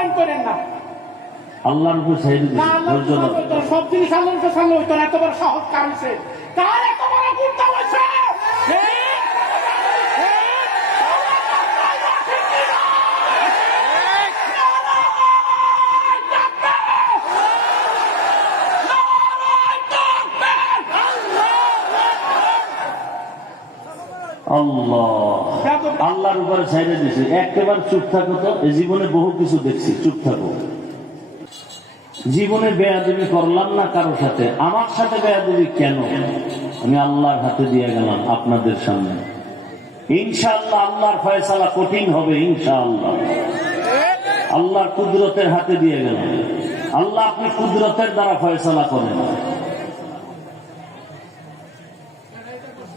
বয়ান করেন না। আল্লাহর উপর না সব জিনিস আল্লাহর সামনে হইতো না এত বড় সহজ কারণ সে এত আল্লাহ। আল্লাহর উপরে ছেড়ে দিছে। একেবারে চুপ থাকো তো। জীবনে বহু কিছু দেখছি, চুপ থাকো। জীবনে বেয়াদবি করলাম না কারোর সাথে? আমার সাথে বেয়াদবি কেন? আমি আল্লাহর হাতে দিয়ে গেলাম আপনাদের সামনে। ইনশাআল্লাহ আল্লাহর ফয়সালা কঠিন হবে, ইনশাআল্লাহ। আল্লাহর কুদরতের হাতে দিয়ে গেলাম। আল্লাহ আপনি কুদরতের দ্বারা ফয়সালা করেন।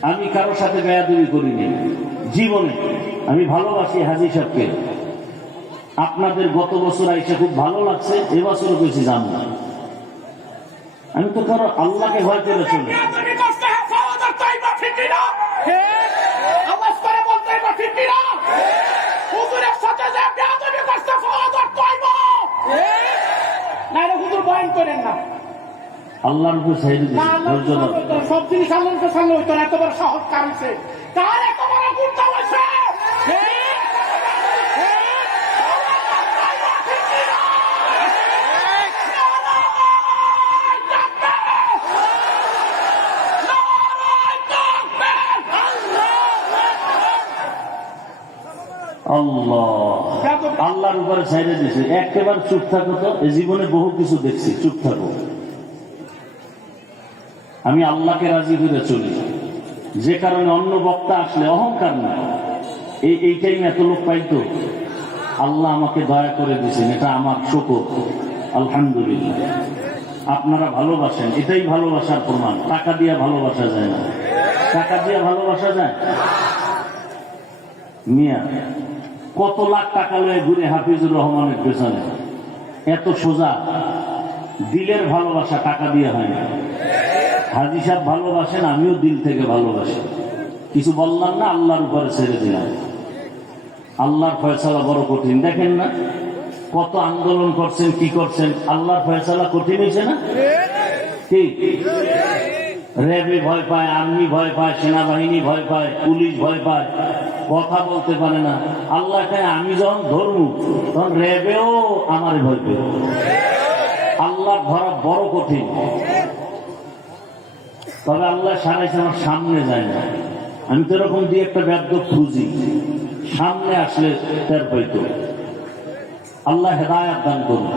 আমি কারোর সাথে বেয়াদবি করিনি। জীবনে আমি ভালোবাসি হাজি সাহেবকে। আপনাদের গত বছর আইসে খুব ভালো লাগছে এবছরও বেশি জান না। আমি তো কারও আল্লাহকে ভয় করে চলি হ্যাঁ করেন না। আল্লাহর উপর আল্লাহ ধৈর্য সব জিনিস আল্লাহর সামনে হইতো এত বড় সহজ কারণছে কার এত বড় গুরুত্ব হয়েছে আল্লাহ। আল্লাহর উপরে ছেড়ে দিছে। একেবারে চুপ থাকো তো এই জীবনে বহু কিছু দেখছি চুপ থাকো। আমি আল্লাহকে রাজি করে চলি। যে কারণে অন্য বক্তা আসলে অহংকার না এই এইটাই এত লোক পাইতো, আল্লাহ আমাকে দয়া করে দিয়েছেন এটা আমার শকর। আলহামদুলিল্লাহ। আপনারা ভালোবাসেন, এটাই ভালোবাসার প্রমাণ। টাকা দিয়ে ভালোবাসা যায় না। টাকা দিয়ে ভালোবাসা যায়? মিয়া, কত লাখ টাকা লয়ে ঘুরে হাফিজুর রহমানের পেছনে? এত সোজা। দিলের ভালোবাসা টাকা দিয়ে হয় না। হাজি সাহেব ভালোবাসেন, আমিও দিল থেকে ভালোবাসি। কিছু বললাম না, আল্লাহর উপরে ছেড়ে দিলাম। আল্লাহর ফয়সালা বড় কঠিন। দেখেন না, কত আন্দোলন করছেন, কি করছেন? আল্লাহর ফয়সালা কঠিন হয়েছে না? ঠিক র্যাবে ভয় পায়, আর্মি ভয় পায়, সেনাবাহিনী ভয় পায়, পুলিশ ভয় পায়, কথা বলতে পারে না। আল্লাহ চায় আমি যখন ধরবো, তখন র্যাবেও আমার ভয় পেয়ে আল্লাহ ধরা বড় কঠিন। তবে আল্লাহ সারাইছে আমার সামনে যায় না। আমি তো এরকম দিয়ে একটা ব্যর্থ খুঁজি। সামনে আসলে টের পাইতো। আল্লাহ হেদায়াত দান করুন।